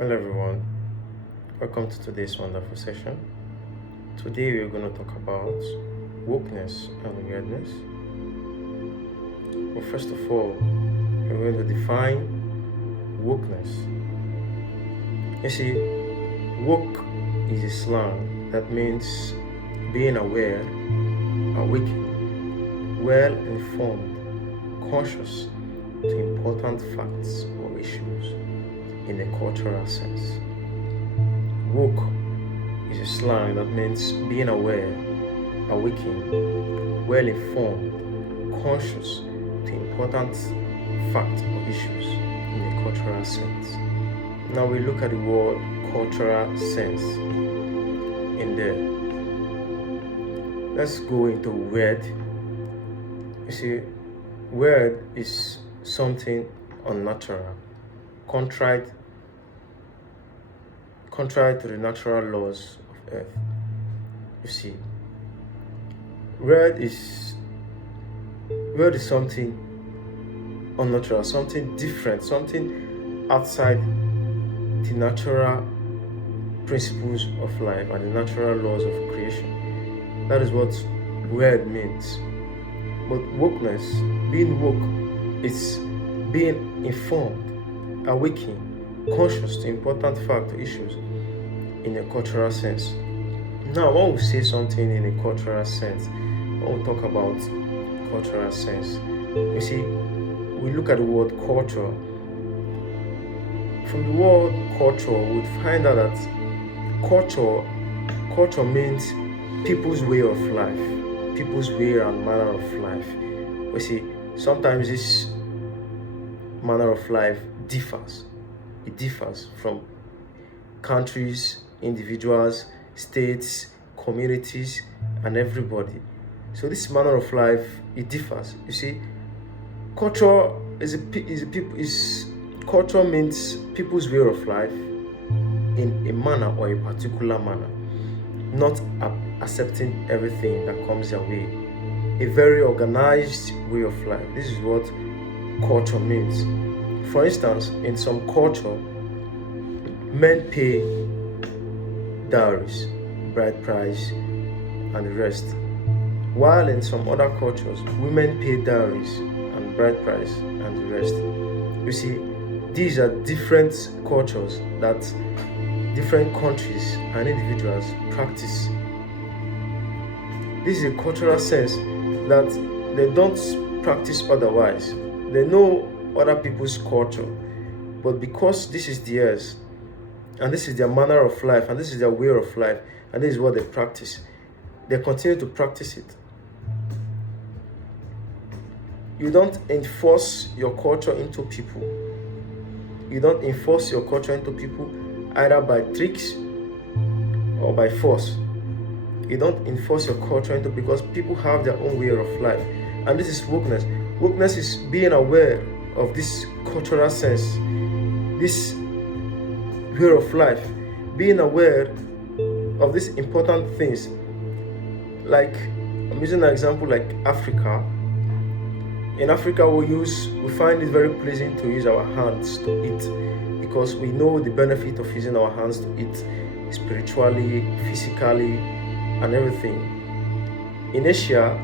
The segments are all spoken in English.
Hello everyone, welcome to today's wonderful session. Today we're going to talk about wokeness and weirdness. Well, first of all, we're going to define wokeness. You see, woke is a slang that means being aware, awake, well informed, conscious to important facts or issues in a cultural sense. Woke is a slang that means being aware, awakened, well informed, conscious to important facts or issues in a cultural sense. Now we look at the word cultural sense in there. Let's go into weird. You see, weird is something unnatural, contrary to the natural laws of earth. You see, weird is something unnatural, something different, something outside the natural principles of life and the natural laws of creation. That is what weird means. But wokeness, being woke, is being informed, awakened, conscious to important facts or issues in a cultural sense. Now, when we say something in a cultural sense, when we talk about cultural sense, you see, we look at the word culture. From the word culture, we find out that culture means people's way of life, people's way and manner of life. You see, sometimes this manner of life differs. It differs from countries, individuals, states, communities, and everybody. So this manner of life, it differs. You see, culture culture means people's way of life in a manner or a particular manner, not accepting everything that comes their way. A very organized way of life. This is what culture means. For instance, in some culture, men pay dowries, bride price, and the rest. While in some other cultures, women pay dowries and bride price and the rest. You see, these are different cultures that different countries and individuals practice. This is a cultural sense that they don't practice otherwise. They know other people's culture, but because this is theirs, and this is their manner of life, and this is their way of life, and this is what they practice, they continue to practice it. You don't enforce your culture into people. You don't enforce your culture into people either by tricks or by force. You don't enforce your culture into, because people have their own way of life. And this is wokeness. Wokeness is being aware of this cultural sense, this way of life, being aware of these important things. Like, I'm using an example like Africa. In Africa, we find it very pleasing to use our hands to eat, because we know the benefit of using our hands to eat spiritually, physically, and everything. In Asia,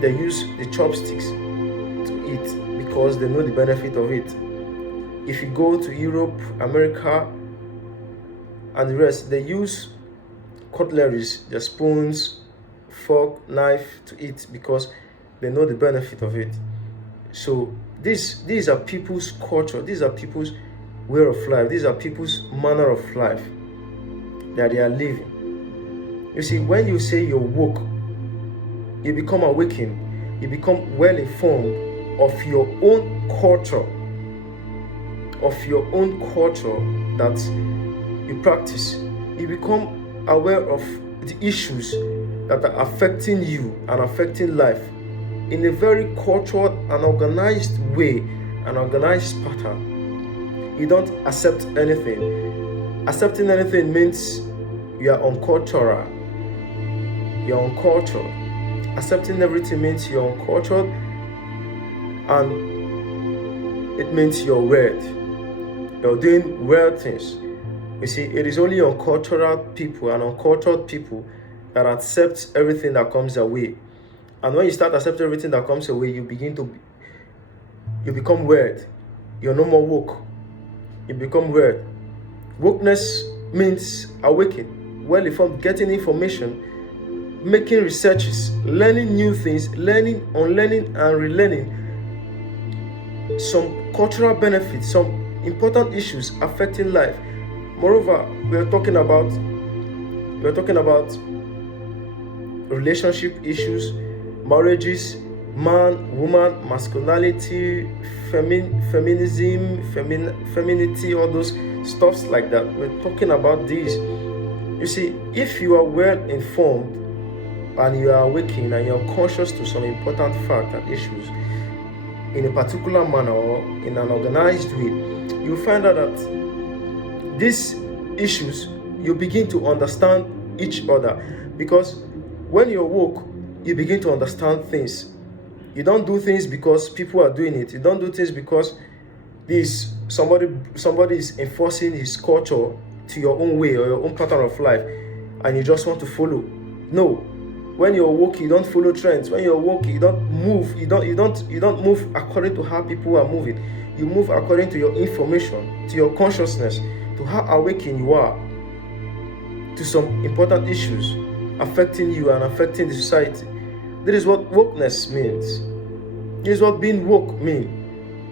they use the chopsticks to eat because they know the benefit of it. If you go to Europe, America, and the rest, they use cutleries, their spoons, fork, knife to eat because they know the benefit of it. So these are people's culture, these are people's way of life, these are people's manner of life that they are living. You see, when you say you're woke, you become awakened, you become well informed of your own culture, that you practice. You become aware of the issues that are affecting you and affecting life in a very cultured and organized way, an organized pattern. You don't accept anything. Accepting anything means you are uncultural. You're uncultured. Accepting everything means you're uncultured, and it means you're weird. You're doing weird things. You see, it is only uncultured people and uncultured people that accept everything that comes their way. And when you start accepting everything that comes your way, you become weird. You're no more woke. You become weird. Wokeness means awakening, well-informed, getting information, making researches, learning new things, learning, unlearning, and relearning some cultural benefits, some important issues affecting life. Moreover, we're talking about relationship issues, marriages, man, woman, masculinity, feminism, femininity, all those stuffs like that. We're talking about these. You see, if you are well informed and you are awakened and you're conscious to some important facts and issues in a particular manner or in an organized way, you find out that these issues, you begin to understand each other. Because when you're woke, you begin to understand things. You don't do things because people are doing it. You don't do things because somebody is enforcing his culture to your own way or your own pattern of life, and you just want to follow. No. When you're woke, you don't follow trends. When you're woke, you don't move. You don't move according to how people are moving. You move according to your information, to your consciousness, to how awakened you are to some important issues affecting you and affecting the society. That is what wokeness means. This is what being woke means.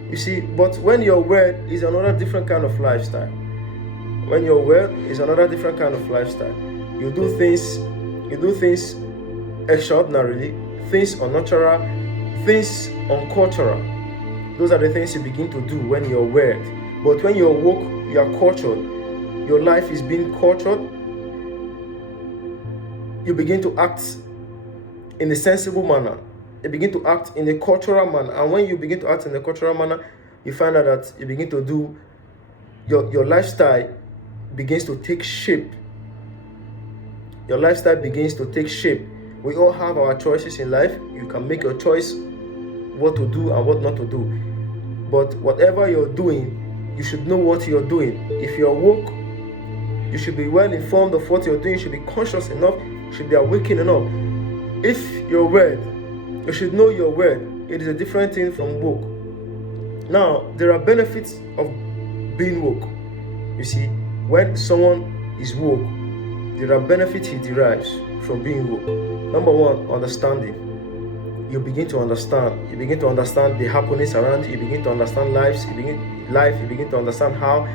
You see, but when you're weird, is another different kind of lifestyle. When you're weird, is another different kind of lifestyle. You do things extraordinarily, things unnatural, things uncultural. Those are the things you begin to do when you're weird. But when you're woke, you are cultured. Your life is being cultured. You begin to act in a sensible manner. You begin to act in a cultural manner. And when you begin to act in a cultural manner, you find out that you begin to do, your lifestyle begins to take shape. Your lifestyle begins to take shape. We all have our choices in life. You can make your choice what to do and what not to do. But whatever you're doing, you should know what you're doing. If you're woke, you should be well informed of what you're doing. You should be conscious enough. You should be awakened enough. If you're weird, you should know you're weird. It is a different thing from woke. Now, there are benefits of being woke. You see, when someone is woke, there are benefits he derives from being woke. Number one, understanding. You begin to understand. You begin to understand the happenings around you. You begin to understand life. You begin to understand how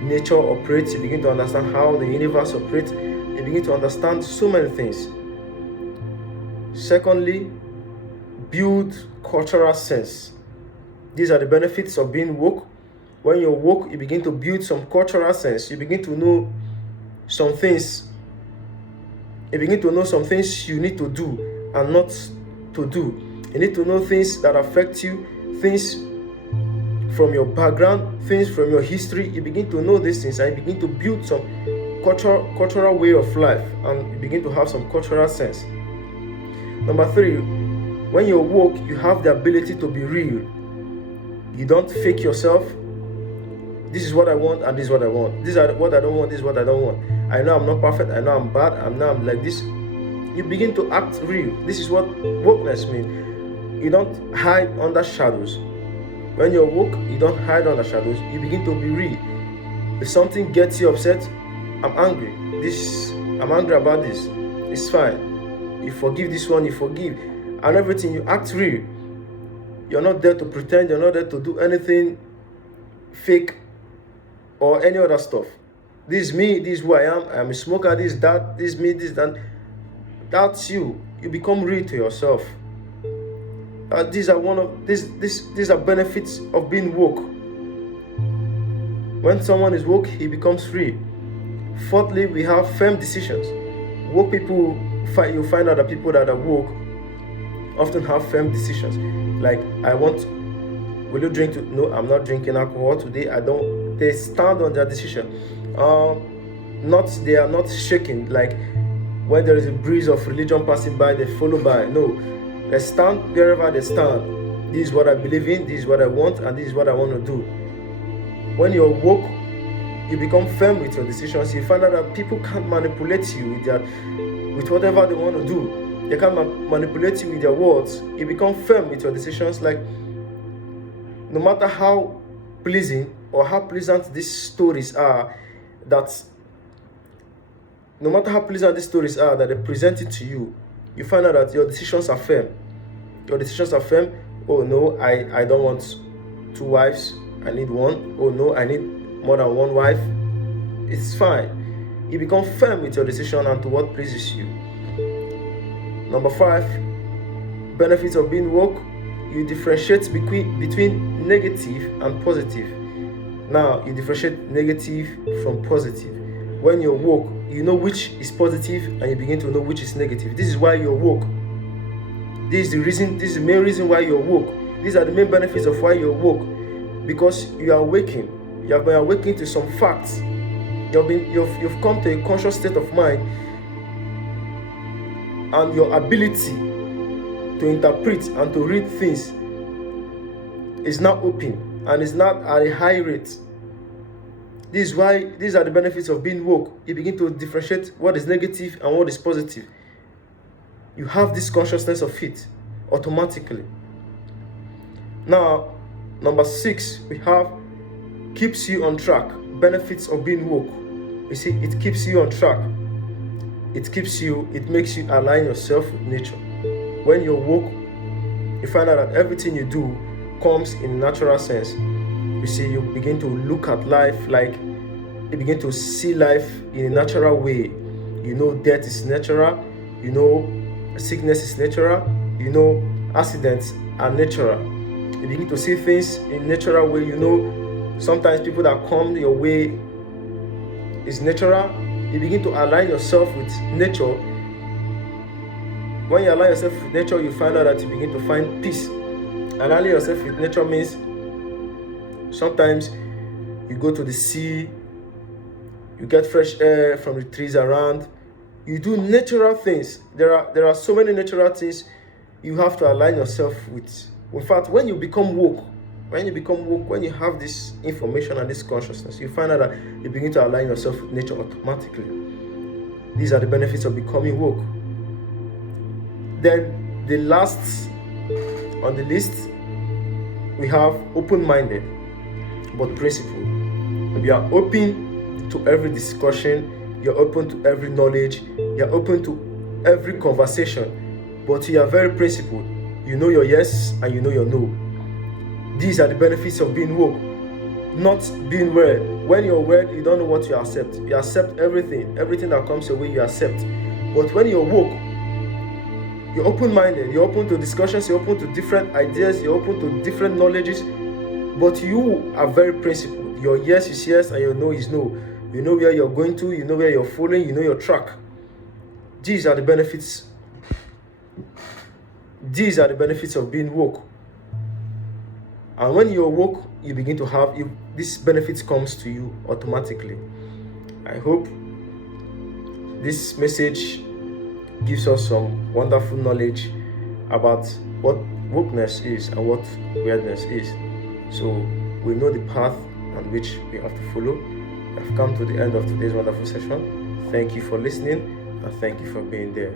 nature operates. You begin to understand how the universe operates. You begin to understand so many things. Secondly, build cultural sense. These are the benefits of being woke. When you're woke, you begin to build some cultural sense. You begin to know some things. You begin to know some things you need to do and not to do. You need to know things that affect you, things from your background, things from your history. You begin to know these things and you begin to build some cultural way of life, and you begin to have some cultural sense. Number three, when you're woke, you have the ability to be real. You don't fake yourself. This is what I want and this is what I want. This is what I don't want, this is what I don't want. I know I'm not perfect, I know I'm bad, I'm like this. You begin to act real. This is what wokeness means. You don't hide under shadows. When you're woke, you don't hide under shadows. You begin to be real. If something gets you upset, I'm angry. I'm angry about this. It's fine. You forgive this one, you forgive. And everything, you act real. You're not there to pretend. You're not there to do anything fake or any other stuff. This is me. This is who I am. I'm a smoker. This is that. This is me. This is that. That's you. You become real to yourself. These are benefits of being woke. When someone is woke, he becomes free. Fourthly, we have firm decisions. Woke people, you find out that people that are woke often have firm decisions. Like, will you drink? No, I'm not drinking alcohol today. I don't. They stand on their decision. They are not shaking. Like, when there is a breeze of religion passing by, they follow by. No, they stand wherever they stand. This is what I believe in. This is what I want, and this is what I want to do. When you're woke, you become firm with your decisions. You find out that people can't manipulate you with whatever they want to do. They can't manipulate you with their words. You become firm with your decisions. Like, no matter how pleasing or how pleasant these stories are, that they present it to you, you find out that your decisions are firm. Your decisions are firm. Oh no, I don't want 2 wives. I need 1. Oh no, I need more than 1 wife. It's fine. You become firm with your decision and to what pleases you. Number 5, benefits of being woke. You differentiate between negative and positive. Now, you differentiate negative from positive. When you're woke, you know which is positive and you begin to know which is negative. This is why you're woke. This is the main reason why you're woke. These are the main benefits of why you're woke. Because you are awakened. You have been awakened to some facts. You've come to a conscious state of mind, and your ability to interpret and to read things is now open and is not at a high rate. These are the benefits of being woke. You begin to differentiate what is negative and what is positive. You have this consciousness of it automatically. Now, number 6, we have keeps you on track. Benefits of being woke. You see, it keeps you on track. It makes you align yourself with nature. When you're woke, you find out that everything you do comes in a natural sense. You see, you begin to look at life like, you begin to see life in a natural way. You know death is natural. You know sickness is natural. You know accidents are natural. You begin to see things in a natural way. You know sometimes people that come your way is natural. You begin to align yourself with nature. When you align yourself with nature, you find out that you begin to find peace. Aligning yourself with nature means sometimes you go to the sea, you get fresh air from the trees around. You do natural things. There are so many natural things you have to align yourself with. In fact, when you become woke, when you have this information and this consciousness, you find out that you begin to align yourself with nature automatically. These are the benefits of becoming woke. Then the last on the list, we have open-minded but principled. We are open to every discussion, you're open to every knowledge, you're open to every conversation, but you are very principled. You know your yes and you know your no. These are the benefits of being woke, not being weird. When you're weird, you don't know what you accept. You accept everything that comes your way, you accept. But when you're woke, you're open-minded, you're open to discussions, you're open to different ideas, you're open to different knowledges, but you are very principled. Your yes is yes and your no is no. You know where you're going to, you know where you're following, you know your track. These are the benefits. These are the benefits of being woke. And when you're woke, you begin to have this benefit comes to you automatically. I hope this message gives us some wonderful knowledge about what wokeness is and what weirdness is. So we know the path on which we have to follow. I've come to the end of today's wonderful session. Thank you for listening and thank you for being there.